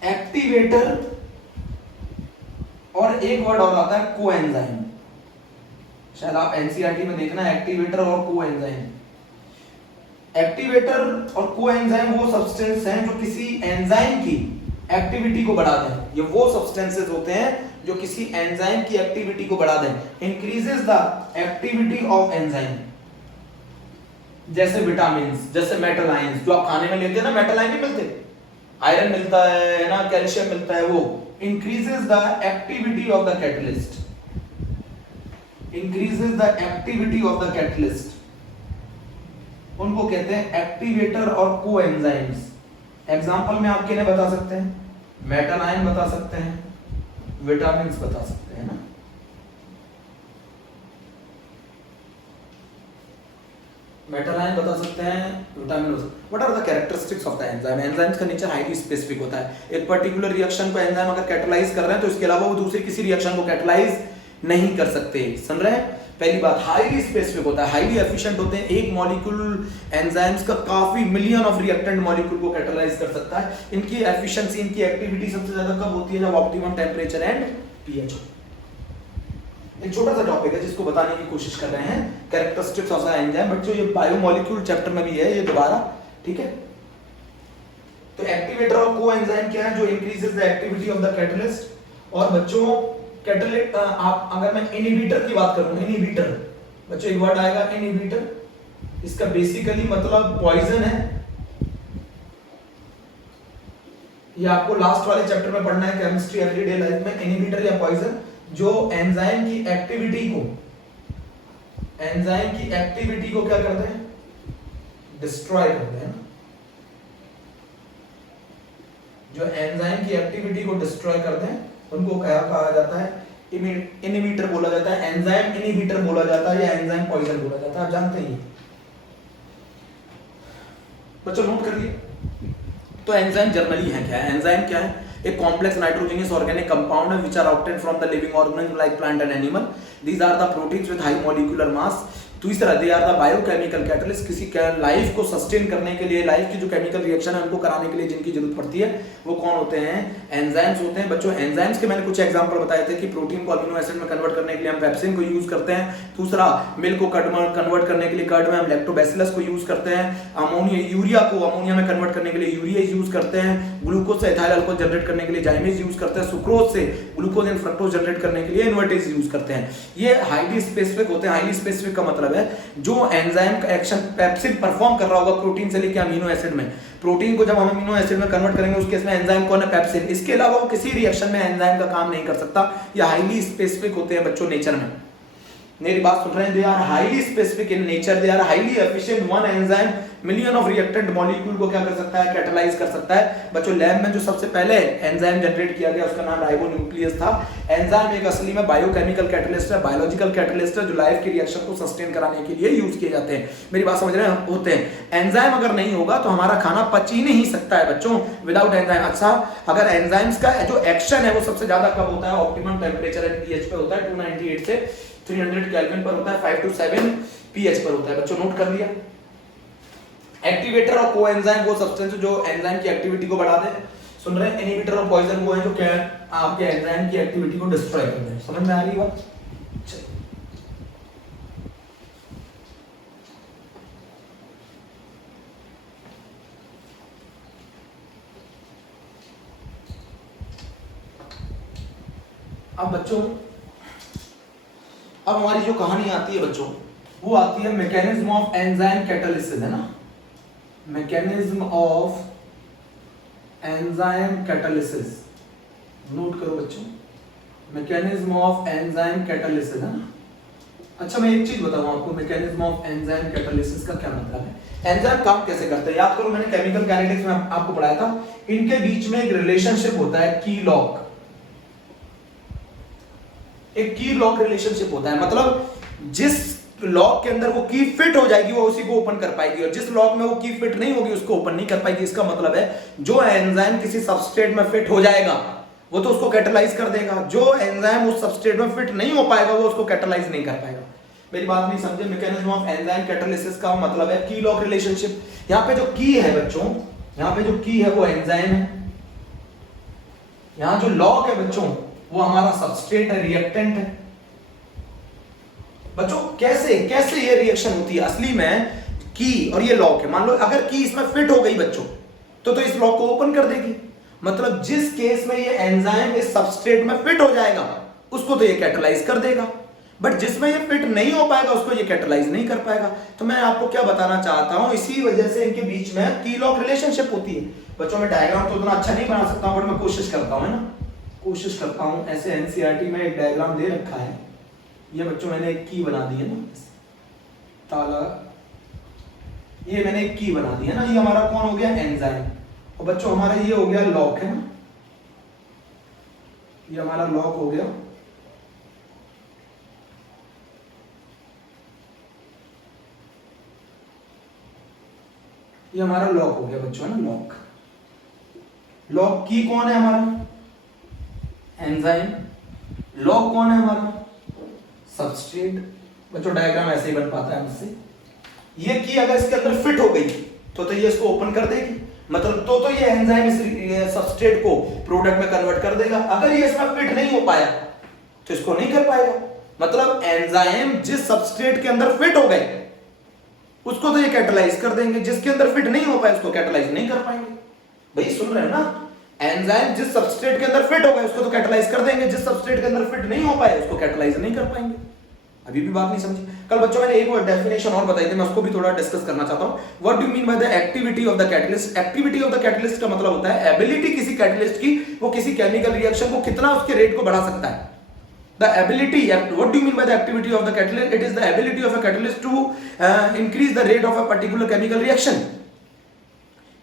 एक्टिवेटर और एक वर्ड और आता है कोएंजाइम। शायद आप एनसीईआरटी में देखना, एक्टिवेटर और कोएंजाइम। एक्टिवेटर और कोएंजाइम वो सब्सटेंस हैं जो किसी एंजाइम की एक्टिविटी को बढ़ा दें। ये वो सब्सटेंसेस होते हैं जो किसी एंजाइम की एक्टिविटी को बढ़ा दें, increases the activity of enzyme. जैसे विटामिन, जैसे मेटल आयंस जो आप खाने में लेते हैं ना, मेटल आयन नहीं मिलते, आयरन मिलता है ना, कैल्शियम मिलता है, वो increases the activity of the catalyst, increases the activity of the catalyst, उनको कहते हैं एक्टिवेटर और कोएंजाइम्स। एग्जांपल में आप किन्हें बता सकते हैं? मेटल आयन बता सकते हैं, विटामिन बता सकते हैं ना। मेटल आयन बता सकते हैं, विटामिन बता सकते हैं। What are the characteristics of the enzyme? Enzymes का नेचर हाईली स्पेसिफिक होता है। एक पर्टिकुलर रिएक्शन को एंजाइम अगर कैटलाइज कर रहे हैं तो इसके अलावा वो दूसरी किसी रिएक्शन को कैटलाइज नहीं कर सकते। समझ रहे हैं? पहली बात, हाईली स्पेसिफिक होता है, हाईली एफिशिएंट होते हैं। एक मॉलिक्यूल एंजाइम्स का काफी मिलियन ऑफ रिएक्टेंट मॉलिक्यूल को कैटलाइज कर सकता है। इनकी एफिशिएंसी, इनकी एक्टिविटी सबसे ज्यादा कब होती है? जब ऑप्टिमम टेम्परेचर एंड पीएच हो। एक छोटा सा टॉपिक है जिसको बताने की कोशिश कर रहे हैं, कैरेक्टरिस्टिक्स ऑफ द एंजाइम। बच्चों ये बायोमोलिक्यूल चैप्टर में भी है ये दोबारा, ठीक है। तो एक्टिवेटर और कोएंजाइम क्या है? जो increases the activity of the catalyst. और बच्चों कैटलिस्ट, आप अगर मैं इनहिबिटर की बात करूं, इनहिबिटर बच्चों एक वर्ड आएगा इनहिबिटर, इसका बेसिकली मतलब पॉइजन है। ये आपको लास्ट वाले चैप्टर में पढ़ना है, केमिस्ट्री एवरीडे लाइफ में। इनहिबिटर या पॉइजन जो एंजाइम की एक्टिविटी को, एंजाइम की एक्टिविटी को क्या करते हैं? डिस्ट्रॉय करते हैं। जो एंजाइम की एक्टिविटी को डिस्ट्रॉय करते हैं उनको क्या कहा जाता है? इनहिबिटर बोला जाता है, एंजाइम इनहिबिटर बोला जाता है या एंजाइम पॉइजन बोला जाता है। आप जानते हैं बच्चों, नोट कर लिए। तो एंजाइम जनरली है क्या है? एंजाइम क्या है? एक complex nitrogenous organic compound which are obtained from the living organism like plant and animal. These are the proteins with high molecular mass. दूसरा, they are the biochemical catalyst, किसी लाइफ को सस्टेन करने के लिए, लाइफ की जो केमिकल रिएक्शन है उनको कराने के लिए जिनकी जरूरत पड़ती है, वो कौन होते हैं? एंजाइम्स होते हैं। बच्चों एंजाइम्स के मैंने कुछ एग्जांपल बताए थे कि प्रोटीन को अमीनो एसिड में कन्वर्ट करने के लिए हम पेप्सिन को यूज करते हैं। दूसरा, मिल्क को कन्वर्ट करने के लिए कर्ड में हम लैक्टोबैसिलस को यूज करते हैं। अमोनिया, यूरिया को अमोनिया में कन्वर्ट करने के लिए यूरिया यूज करते हैं। ग्लूकोज से एथाइल अल्कोहल जनरेट करने के लिए जाइमेज यूज करते हैं। सुक्रोज से ग्लूकोज एंड फ्रक्टोज जनरेट करने के लिए इन्वर्टेज यूज करते हैं। ये हाईली स्पेसिफिक होते हैं। हाईली स्पेसिफिक का मतलब है जो एंजाइम का एक्शन पेप्सिन परफॉर्म कर रहा होगा प्रोटीन से लेकर अमीनो एसिड में, प्रोटीन को जब हम अमीनो एसिड में कन्वर्ट करेंगे उस केस में एंजाइम कौन है? पेप्सिन। इसके अलावा वो किसी रिएक्शन में एंजाइम का काम नहीं कर सकता। ये हाईली स्पेसिफिक होते हैं बच्चों नेचर में। मेरी बात सुन रहे हैं? They are highly specific in nature, they are highly efficient. One enzyme million of reactant molecule को क्या कर सकता है? कैटलाइज कर सकता है। बच्चों लैब में जो सबसे पहले एंजाइम जनरेट किया गया उसका नाम राइबोन्यूक्लियस था। एंजाइम एक असली में बायोकेमिकल कैटलिस्ट है, बायोलॉजिकल कैटलिस्ट है जो लाइफ की रिएक्शन को सस्टेन कराने के लिए यूज किए जाते हैं। मेरी बात समझ रहे हैं? होते हैं। एंजाइम अगर नहीं होगा तो हमारा खाना पच ही नहीं सकता है बच्चों विदाउट एंजाइम। अच्छा, अगर एंजाइम्स का जो एक्शन है वो सबसे ज्यादा कब होता है? ऑप्टिमम टेम्परेचर एंड पीएच पे होता है। 298 से 300 केल्विन पर होता है, 5 to 7 पीएच पर होता है। बच्चों नोट कर लिया। एक्टिवेटर और कोएंजाइम वो सब्सटेंस जो एंजाइम की एक्टिविटी को बढ़ा दे। सुन रहे हैं? इनहिबिटर और पॉइजन वो है जो क्या आपके एंजाइम की एक्टिविटी को डिस्ट्रॉय कर दे। समझ में आ रही बात? अब बच्चों, अब हमारी जो कहानी आती है बच्चों, वो आती है मैकेनिज्म ऑफ एंजाइम कैटालिसिस, है ना, mechanism of enzyme catalysis. Note करो बच्चों, मैकेनिज्म ऑफ एंजाइम कैटालिसिस, है ना। अच्छा मैं एक चीज बताऊं आपको, मैकेनिज्म ऑफ एंजाइम कैटालिसिस का क्या मतलब है, एंजाइम काम कैसे करते हैं। याद करो मैंने केमिकल काइनेटिक्स में आपको पढ़ाया था, इनके बीच में एक रिलेशनशिप होता है की लॉक, एक की लॉक रिलेशनशिप होता है। मतलब जिस लॉक के अंदर वो की फिट हो जाएगी वो उसी को ओपन कर पाएगी, और जिस लॉक में वो की फिट नहीं होगी उसको ओपन नहीं कर पाएगी। इसका मतलब है जो एंजाइम किसी सबस्ट्रेट में फिट हो जाएगा वो तो उसको कैटालाइज कर देगा, जो एंजाइम उस सबस्ट्रेट में फिट नहीं हो पाएगा वो उसको कैटालाइज नहीं कर पाएगा। मेरी बात नहीं समझे, मैकेनिज्म ऑफ एंजाइम कैटालिसिस का मतलब है की लॉक रिलेशनशिप। यहां पे जो की है बच्चों, यहां पे जो की है वो एंजाइम है, यहां जो लॉक है बच्चों वो हमारा सबस्ट्रेट है, रिएक्टेंट है। बच्चों कैसे कैसे ये रिएक्शन होती है, असली में की और ये लॉक है, मान लो अगर की इसमें फिट हो गई बच्चों तो इस लॉक को ओपन कर देगी। मतलब जिस केस में ये एंजाइम इस सबस्ट्रेट में फिट हो जाएगा उसको तो ये कैटालाइज कर देगा, बट जिसमें ये फिट नहीं हो पाएगा उसको ये कैटालाइज नहीं कर पाएगा। तो मैं आपको क्या बताना चाहता हूं, इसी वजह से इनके बीच में की लॉक रिलेशनशिप होती है। बच्चों मैं डायग्राम तो उतना अच्छा नहीं बना सकता हूं, बट मैं कोशिश करता हूं, है ना, कोशिश करता हूं। ऐसे एनसीईआरटी में एक डायग्राम दे रखा है, ये बच्चों मैंने एक की बना दी है ना, ताला, ये मैंने एक की बना दी है ना, ये हमारा कौन हो गया एंजाइम, और बच्चों हमारा ये हो गया लॉक, है ना, ये हमारा लॉक हो गया। ये हमारा लॉक हो गया बच्चों, है ना, लॉक। लॉक की कौन है हमारा एंजाइम, लॉक कौन है हमारा सबस्ट्रेट। बच्चों डायग्राम ऐसे ही बन पाता है मुझसे। ये की अगर इसके अंदर फिट हो गई तो ये इसको ओपन कर देगी, मतलब तो ये एंजाइम इस सबस्ट्रेट को प्रोडक्ट में कन्वर्ट कर देगा। अगर ये इसमें फिट नहीं हो पाया तो इसको नहीं कर पाएगा। मतलब एंजाइम जिस सबस्ट्रेट के अंदर फिट हो गए उसको तो ये कैटालाइज कर देंगे, जिसके अंदर फिट नहीं हो पाए उसको कैटालाइज नहीं कर पाएंगे। भाई सुन रहे हैं ना, एंजाइम जिस सबस्ट्रेट के अंदर फिट हो गए उसको तो कैटालाइज कर देंगे, जिस सबस्ट्रेट के अंदर फिट नहीं हो पाए उसको कैटालाइज नहीं कर पाएंगे। अभी भी बात नहीं समझी। कल बच्चों मैंने एक और डेफिनेशन और बताई थी, मैं उसको भी थोड़ा डिस्कस करना चाहता हूं। What do mean by the activity of the catalyst. Activity of the catalyst का मतलब होता है एबिलिटी किसी कैटलिस्ट की, वो किसी केमिकल रिएक्शन को कितना उसके रेट को बढ़ा सकता है। The ability, what do you mean by the activity of the catalyst? It is the ability of a catalyst to increase the rate of a particular chemical reaction.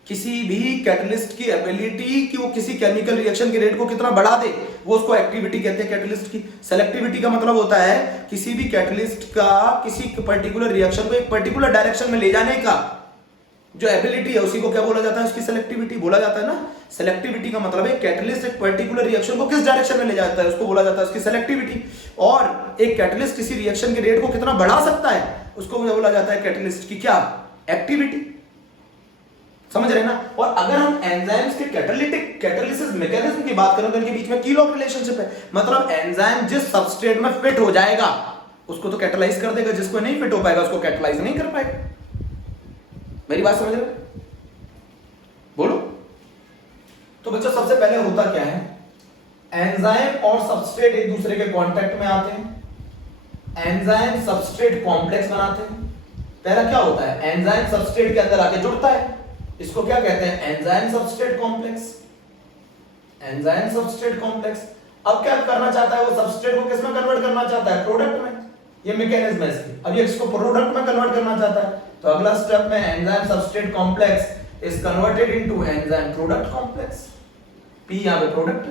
किसी भी कैटलिस्ट की एबिलिटी कि वो किसी केमिकल रिएक्शन के रेट को कितना बढ़ा दे, वो उसको एक्टिविटी कहते हैं कैटलिस्ट की। सेलेक्टिविटी का मतलब होता है किसी भी कैटलिस्ट का किसी पर्टिकुलर रिएक्शन को एक पर्टिकुलर डायरेक्शन में ले जाने का जो एबिलिटी है उसी को क्या बोला जाता है, उसकी सेलेक्टिविटी बोला जाता है ना। सेलेक्टिविटी का मतलब है कैटलिस्ट एक पर्टिकुलर रिएक्शन को किस डायरेक्शन में ले जाता है उसको बोला जाता है उसकी सेलेक्टिविटी। और एक कैटलिस्ट किसी रिएक्शन के रेट को कितना बढ़ा सकता है उसको बोला जाता है कैटलिस्ट की क्या, एक्टिविटी। समझ रहे ना। और अगर हम एंजाइम्स के कैटालिटिक कैटालिसिस मैकेनिज्म की बात करें तो इनके बीच में की लॉक रिलेशनशिप है। मतलब एंजाइम जिस सबस्ट्रेट में फिट हो जाएगा उसको तो कैटालाइज कर देगा, जिसको नहीं फिट हो पाएगा उसको कैटालाइज नहीं कर पाएगा। मेरी बात समझ रहे हो, बोलो। तो बच्चों सबसे पहले होता क्या है, एंजाइम और सबस्ट्रेट एक दूसरे के कांटेक्ट में आते हैं, एंजाइम सबस्ट्रेट कॉम्प्लेक्स बनाते हैं। पहला क्या होता है, एंजाइम सबस्ट्रेट के अंदर आके जुड़ता है, इसको क्या कहते हैं, enzyme substrate complex. Enzyme substrate complex अब क्या करना चाहता है, वो सबस्ट्रेट को किसमें कन्वर्ट करना चाहता है, प्रोडक्ट में। ये मैकेनिज्म है इसकी। अब ये इसको प्रोडक्ट में कन्वर्ट करना चाहता है तो अगला स्टेप में enzyme substrate complex is converted into enzyme product complex. P यहां पे प्रोडक्ट,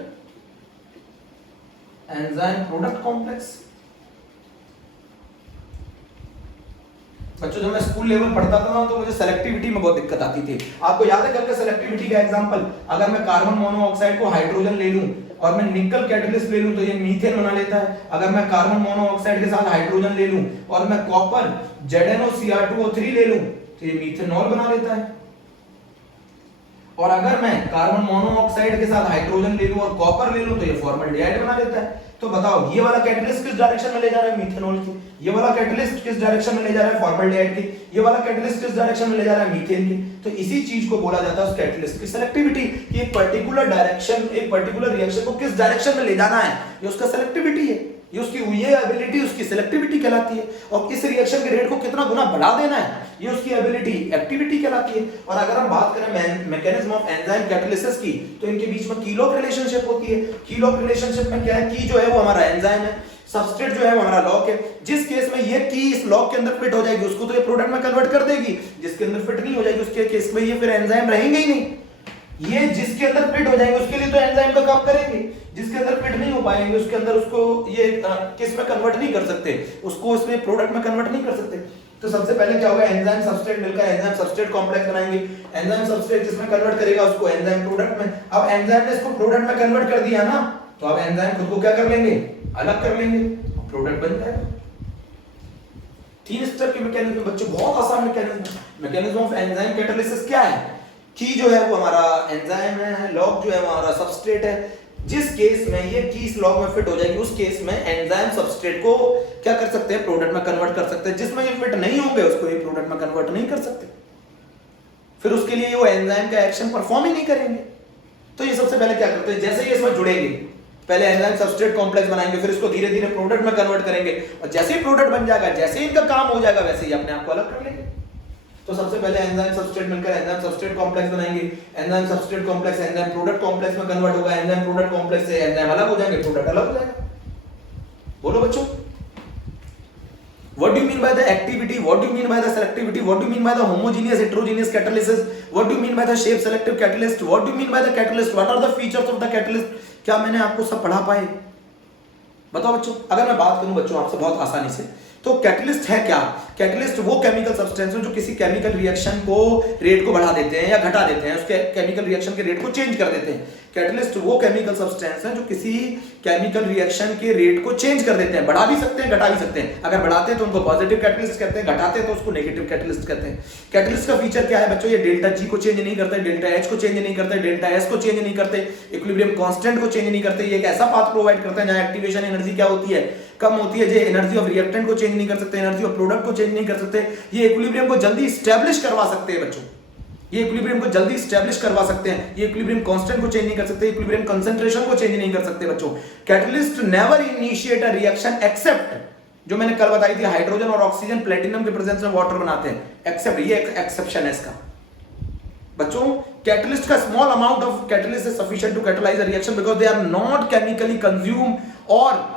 एंजाइम प्रोडक्ट कॉम्प्लेक्स। बच्चों जब मैं स्कूल लेवल पढ़ता था ना तो मुझे सेलेक्टिविटी में बहुत दिक्कत आती थी। आपको याद है कल सेलेक्टिविटी का एग्जांपल, अगर मैं कार्बन मोनोऑक्साइड को हाइड्रोजन ले लूं और मैं निकल कैटलिस्ट ले लूं तो ये मीथेन बना लेता है। अगर मैं कार्बन मोनोऑक्साइड के साथ हाइड्रोजन ले लूं और मैं कॉपर ZnOCr2O3 ले लूं तो ये मीथेनॉल बना लेता है। और अगर मैं कार्बन मोनोऑक्साइड के साथ हाइड्रोजन ले लूं और कॉपर ले लूं तो ये फॉर्मल्डिहाइड बना देता है। तो बताओ ये वाला कैटलिस्ट किस डायरेक्शन में ले जा रहा है मीथेनॉल की, ये वाला कैटलिस्ट किस डायरेक्शन में ले जा रहा है फॉर्मल्डिहाइड की, ये वाला कैटलिस्ट किस डायरेक्शन में ले जा रहा है मीथेन की। तो इसी चीज को बोला जाता है उस कैटलिस्ट की सेलेक्टिविटी, कि एक पर्टिकुलर डायरेक्शन, एक पर्टिकुलर रिएक्शन को किस डायरेक्शन में ले जाना है, ये उसका सेलेक्टिविटी है, ये उसकी ये एबिलिटी उसकी सेलेक्टिविटी कहलाती है। और इस रिएक्शन के रेट को कितना गुना बढ़ा देना है, ये उसकी एबिलिटी एक्टिविटी कहलाती है। और अगर हम बात करें मैकेनिज्म ऑफ एंजाइम कैटालिसिस की, तो इनके बीच में कीलॉग रिलेशनशिप होती है। कीलॉग रिलेशनशिप में क्या है, की जो है वो हमारा एंजाइम है, सबस्ट्रेट जो है वो हमारा लॉक है। जिस केस में ये की इस लॉक के अंदर फिट हो जाएगी उसको तो ये प्रोडक्ट में कन्वर्ट कर देगी, जिसके अंदर फिट नहीं हो जाएगी उसके केस में ये फिर एंजाइम रहेंगे ही नहीं। ये जिसके अंदर फिट हो जाएंगे उसके लिए तो एंजाइम का काम करेंगे, जिसके अंदर फिट नहीं हो पाएंगे उसके अंदर उसको ये किस में कन्वर्ट नहीं कर सकते, उसको इसमें प्रोडक्ट में कन्वर्ट नहीं कर सकते। तो सबसे पहले क्या होगा, एंजाइम सबस्ट्रेट मिलकर एंजाइम सबस्ट्रेट कॉम्प्लेक्स बनाएंगे, एंजाइम सबस्ट्रेट किसमें कन्वर्ट करेगा, उसको एंजाइम प्रोडक्ट में। अब एंजाइम ने इसको प्रोडक्ट में कन्वर्ट कर दिया ना, तो अब एंजाइम खुद को क्या कर लेंगे, अलग कर लेंगे, प्रोडक्ट बन जाएगा। 3 स्टेप के मैकेनिज्म बच्चों, बहुत आसान mechanism. Mechanism of enzyme catalysis क्या है, की जो है वो हमारा एंजाइम है, लॉग जो है वो हमारा सबस्ट्रेट है। जिस केस में ये की इस लॉग में फिट हो जाएगी उस केस में एंजाइम सबस्ट्रेट को क्या कर सकते हैं, प्रोडक्ट में कन्वर्ट कर सकते हैं। जिसमें ये फिट नहीं होंगे उसको ये प्रोडक्ट में कन्वर्ट नहीं कर सकते, फिर उसके लिए वो एंजाइम का एक्शन परफॉर्म ही नहीं करेंगे। तो ये सबसे पहले क्या करते हैं, जैसे ये इसमें जुड़ेंगे पहले एंजाइम सबस्ट्रेट कॉम्प्लेक्स बनाएंगे, फिर इसको धीरे धीरे प्रोडक्ट में कन्वर्ट करेंगे, और जैसे ही प्रोडक्ट बन जाएगा, जैसे ही इनका काम हो जाएगा, वैसे ही अपने आप को अलग कर लेंगे। तो सबसे पहले एंजाइम सबस्ट्रेट मिलकर एंजाइम सबस्ट्रेट कॉम्प्लेक्स बनाएंगे, enzyme substrate complex enzyme product complex में कन्वर्ट होगा, एंजाइम प्रोडक्ट कॉम्प्लेक्स से एंजाइम अलग हो जाएंगे, प्रोडक्ट अलग हो जाएगा। बोलो बच्चों, what do you mean by the activity, what do you mean by the selectivity, what do you mean by the homogeneous heterogeneous catalysis, what do you mean by the shape selective catalyst, what do you mean by the catalyst, what are the features of the catalyst। क्या मैंने आपको सब पढ़ा पाए, बताओ बच्चों। अगर मैं बात करूं बच्चों आपसे बहुत आसानी से, तो कैटलिस्ट है क्या, कैटलिस्ट वो केमिकल सब्सटेंस है जो किसी केमिकल रिएक्शन को रेट को बढ़ा देते हैं या घटा देते हैं, उसके केमिकल रिएक्शन के रेट को चेंज कर देते हैं। कैटलिस्ट वो केमिकल सब्सटेंस है जो किसी केमिकल रिएक्शन के रेट को चेंज कर देते हैं, बढ़ा भी सकते हैं घटा भी सकते हैं। अगर बढ़ाते हैं तो उनको पॉजिटिव कैटलिस्ट कहते हैं, घटाते हैं तो उसको नेगेटिव कैटलिस्ट कहते हैं। कैटलिस्ट का फीचर क्या है बच्चों, ये डेल्टा जी को चेंज नहीं करते, डेल्टा एच को चेंज नहीं करते, डेल्टा एस को चेंज नहीं करते, इक्विलिब्रियम कांस्टेंट को चेंज नहीं करते। ये एक ऐसा पाथ प्रोवाइड करते हैं जहां एक्टिवेशन एनर्जी क्या होती है, कम होती है। ये एनर्जी ऑफ रिएक्टेंट को चेंज नहीं कर सकते, एनर्जी ऑफ प्रोडक्ट को चेंज नहीं कर सकते। ये इक्विलिब्रियम को जल्दी स्टैब्लिश करवा सकते हैं बच्चों, ये इक्विलिब्रियम को जल्दी स्टैब्लिश करवा सकते हैं। ये इक्विलिब्रियम कांस्टेंट को चेंज नहीं कर सकते, इक्विलिब्रियम कंसंट्रेशन को चेंज नहीं कर सकते बच्चों। Catalyst never initiate a reaction except, जो मैंने कल बताई थी, हाइड्रोजन और ऑक्सीजन प्लेटिनम के प्रेजेंस में वाटर बनाते हैं, एक्सेप्ट, ये एक्सेप्शन है इसका बच्चों। कैटलिस्ट का small amount of catalyst is sufficient to catalyse a reaction because they are not chemically consume, और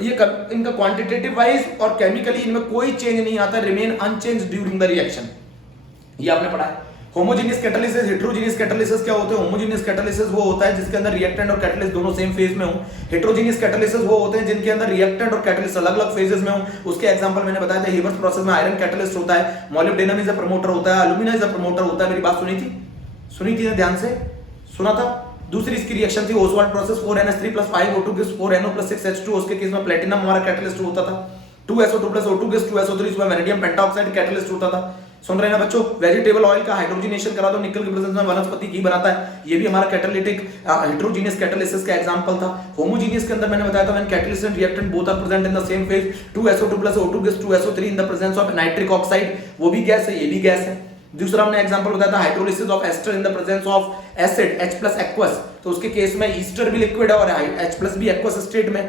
ये इनका क्वांटिटेटिव वाइज और केमिकली इनमें कोई चेंज नहीं आता, remain unchanged during the reaction. ये आपने पढ़ा है। होमोजेनियस कैटालिसिस, हेटेरोजेनियस कैटालिसिस क्या होते हैं, होमोजेनियस कैटालिसिस वो होता है जिसके अंदर रिएक्टेंट और कैटलिस्ट दोनों सेम फेज में हो। हेटेरोजेनियस कैटालिसिस वो होते हैं जिनके अंदर रिएक्टेंट और कैटलिस्ट अलग-अलग फेजेस में हो। उसके एग्जांपल मैंने बताया था, हेबर्स प्रोसेस में आयरन कैटलिस्ट होता है, मोलिब्डेनम इज अ प्रमोटर होता है, एल्यूमिना इज अ प्रमोटर होता है। मेरी बात सुनी थी ना, ध्यान से सुना था। दूसरी इसकी रिएक्शन थी Oswald process, 4NH3 + 5O2 gives 4NO + 6H2। उसके केस में प्लेटिनम हमारा कैटलिस्ट होता था। 2SO2 + O2 gives 2SO3, इसमें वैनेडियम पेंटाऑक्साइड कैटलिस्ट होता था। सुन रहे हैं ना बच्चों। वेजिटेबल ऑयल का हाइड्रोजनेशन करा दो, निकल के प्रेजेंस में वनस्पति घी बनाता है, ये भी हमारा कैटालिटिक हेटेरोजेनियस कैटालिसिस का एग्जांपल था। होमोजेनियस के अंदर मैंने बताया था when catalyst and reactant both are present in the same phase, 2SO2 + O2 gives 2SO3 in the presence of nitric oxide, वो भी गैस है, ये भी गैस है। दूसरा हमने एग्जांपल बताया था hydrolysis of ester in the presence of acid H+ aqueous, तो उसके केस में ईस्टर भी लिक्विड है और H+ भी एक्वस स्टेट में।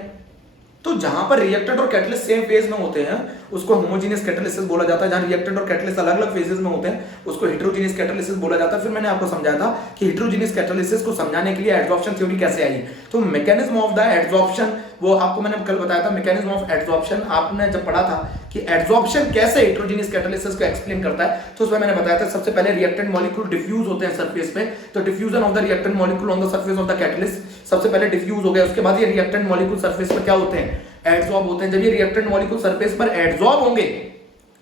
तो जहां पर रिएक्टेंट और कैटलिस्ट सेम फेज में होते हैं उसको होमोजेनियस कैटालिसिस बोला जाता है। जहां रिएक्टेंट और कैटलिस्ट अलग-अलग फेजेस में होते हैं उसको हेटेरोजेनियस कैटालिसिस बोला जाता है। फिर मैंने आपको समझाया था कि हेटेरोजेनियस कैटालिसिस को समझाने के लिए एडसॉर्प्शन थ्योरी कैसे आई। तो मैकेनिज्म ऑफ द एडसॉर्प्शन, वो आपको मैंने कल बताया था। मैकेनिज्म ऑफ एडसॉर्प्शन आपने जब पढ़ा था कि एडसॉर्प्शन कैसे हेटेरोजेनियस कैटालिसिस को एक्सप्लेन करता है, तो उसमें मैंने बताया था सबसे पहले रिएक्टेंट मॉलिक्यूल डिफ्यूज होते हैं सरफेस पे, तो diffusion of the reactant molecule on the surface of the catalyst सबसे पहले डिफ्यूज हो गया। उसके बाद ये रिएक्टेंट मॉलिक्यूल सरफेस पर क्या होते हैं, एडसॉर्ब होते हैं। जब ये रिएक्टेंट मॉलिक्यूल सरफेस पर एडसॉर्ब होंगे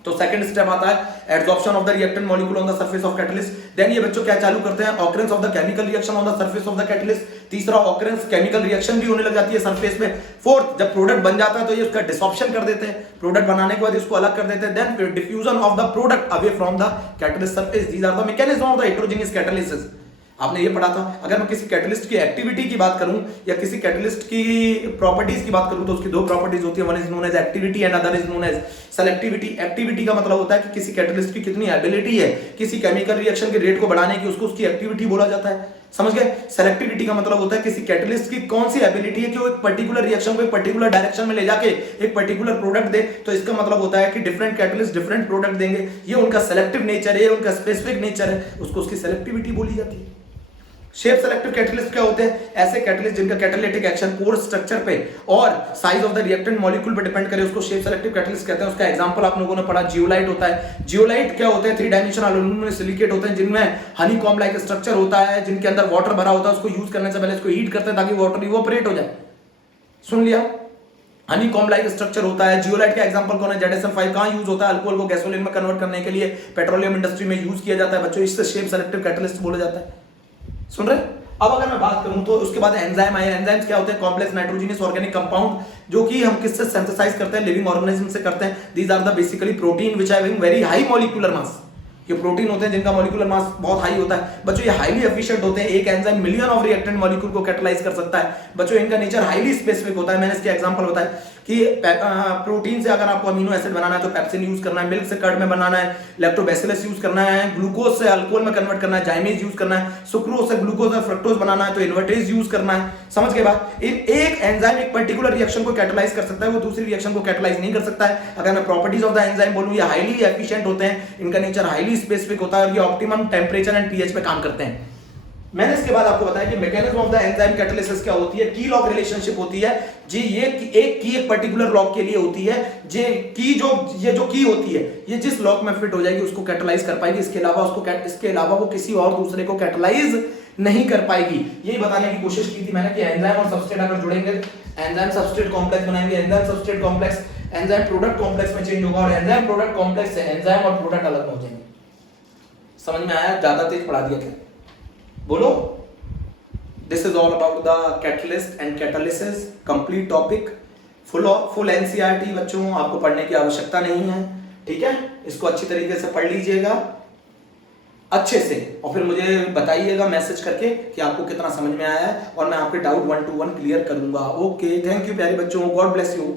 तो सेकंड स्टेप आता है adsorption of the reactant molecule on the surface of catalyst. Then ये बच्चों क्या चालू करते हैं, occurrence of the chemical reaction on the surface of the catalyst. तीसरा ऑकरेंस केमिकल रिएक्शन भी होने लग जाती है सरफेस में। फोर्थ, जब प्रोडक्ट बन जाता है तो ये उसका डिसॉर्प्शन कर देते हैं, प्रोडक्ट बनाने के बाद इसको अलग कर देते हैं। Then diffusion of the product away from the catalyst surface. These are the mechanism of the heterogeneous catalysis. आपने ये पढ़ा था। अगर मैं किसी कैटलिस्ट की एक्टिविटी की बात करूं या किसी कैटलिस्ट की प्रॉपर्टीज की बात करूं तो उसकी दो प्रॉपर्टीज होती है, one is known as activity and other is known as selectivity. Activity का मतलब होता है कि किसी कैटलिस्ट की कितनी एबिलिटी है किसी केमिकल रिएक्शन के रेट को बढ़ाने की, उसको उसकी एक्टिविटी बोला जाता है, समझ गए। सेलेक्टिविटी का मतलब होता है किसी कैटलिस्ट की कौन सी एबिलिटी है कि वो एक पर्टिकुलर रिएक्शन को एक पर्टिकुलर डायरेक्शन में ले जाके एक पर्टिकुलर प्रोडक्ट दे, तो इसका मतलब होता है कि डिफरेंट कैटलिस्ट डिफरेंट प्रोडक्ट देंगे, ये उनका सेलेक्टिव नेचर है, उनका स्पेसिफिक नेचर है, उसको उसकी सेलेक्टिविटी बोली जाती है। शेप सेलेक्टिव कैटलिस्ट क्या होते हैं? ऐसे कैटलिस्ट जिनका कैटालिटिक एक्शन पोर स्ट्रक्चर पे और size of the reactant molecule पे डिपेंड करे, उसको शेप सेलेक्टिव कैटलिस्ट कहते हैं। उसका एग्जांपल आप लोगों ने पढ़ा, जियोलाइट होता है। जियोलाइट क्या होते हैं? 3 डायमेंशनल एल्यूमिनियम सिलिकेट होते हैं जिनमें हनीकॉम्ब लाइक स्ट्रक्चर होता है, जिनके अंदर वाटर भरा होता है। उसको यूज करने से पहले इसको हीट करते हैं ताकि वाटर इवोपरेट हो जाए। सुन लिया? हनीकॉम्ब लाइक स्ट्रक्चर होता है। जियोलाइट का एग्जांपल कौन है? ZSM5 कहां यूज होता है? अल्कोहल को गैसोलीन में कन्वर्ट करने के लिए पेट्रोलियम इंडस्ट्री में यूज किया जाता है बच्चों, इससे शेप सेलेक्टिव कैटलिस्ट बोला जाता है। सुन रहे? अब अगर मैं बात करूं तो उसके बाद एंजाइम आए। एंजाइम्स क्या होते हैं? कॉम्प्लेक्स नाइट्रोजनस ऑर्गेनिक कंपाउंड जो कि हम किससे सिंथेसाइज करते हैं? लिविंग ऑर्गेनिज्म से करते हैं। These are the basically protein which having very high molecular mass. ये प्रोटीन होते हैं जिनका मॉलिक्यूलर मास बहुत हाई होता है बच्चों। ये हाईली एफिशिएंट होते हैं। एक enzyme million of reactant molecule को कैटलाइज कर सकता है बच्चों। इनका नेचर हाईली स्पेसिफिक होता है। मैंने इसके एग्जांपल बताया कि प्रोटीन से अगर आपको अमीनो एसिड बनाना है तो पेप्सिन यूज करना है, मिल्क से कर्ड में बनाना है लैक्टोबैसिलस यूज करना है, ग्लूकोज से अल्कोहल में कन्वर्ट करना है जाइमेज यूज करना है, सुक्रोज से ग्लूकोज और फ्रक्टोज बनाना है तो इन्वर्टेज यूज करना है। समझ गए बात? एक एंजाइम एक पर्टिकुलर रिएक्शन को कैटलाइज कर सकता है, वो दूसरी रिएक्शन को कैटलाइज नहीं कर सकता है। अगर मैं प्रॉपर्टीज ऑफ द एंजाइम बोलूं, ये हाईली एफिशिएंट होते हैं, इनका नेचर हाईली स्पेसिफिक होता है और ये ऑप्टिमम टेंपरेचर एंड पीएच पे काम करते हैं। मैंने इसके बाद आपको बताया कि mechanism of the enzyme catalysis क्या होती है। की लॉक रिलेशनशिप होती है जी, ये एक पर्टिकुलर लॉक के लिए होती है जे की जो की होती है ये जिस लॉक में फिट हो जाएगी उसको कैटालाइज कर पाएगी, इसके अलावा वो किसी और दूसरे को कैटालाइज नहीं कर पाएगी। यही बताने की कोशिश की थी मैंने कि एंजाइम और सबस्ट्रेट अगर जुड़ेंगे, एंजाइम सबस्ट्रेट कॉम्प्लेक्स बनाएंगे, enzyme substrate complex enzyme product complex में चेंज होगा और एंजाइम प्रोडक्ट कॉम्प्लेक्स से एंजाइम और प्रोडक्ट अलग हो जाएंगे। समझ में आया? ज्यादा तेज पढ़ा दिया क्या? बोलो। This is all about the catalyst and catalysis, complete topic, full NCERT बच्चों, आपको पढ़ने की आवश्यकता नहीं है, ठीक है। इसको अच्छी तरीके से पढ़ लीजिएगा अच्छे से और फिर मुझे बताइएगा मैसेज करके कि आपको कितना समझ में आया है और मैं आपके डाउट 1 to 1 क्लियर करूंगा। ओके, थैंक यू प्यारे बच्चों, गॉड ब्लेस यू।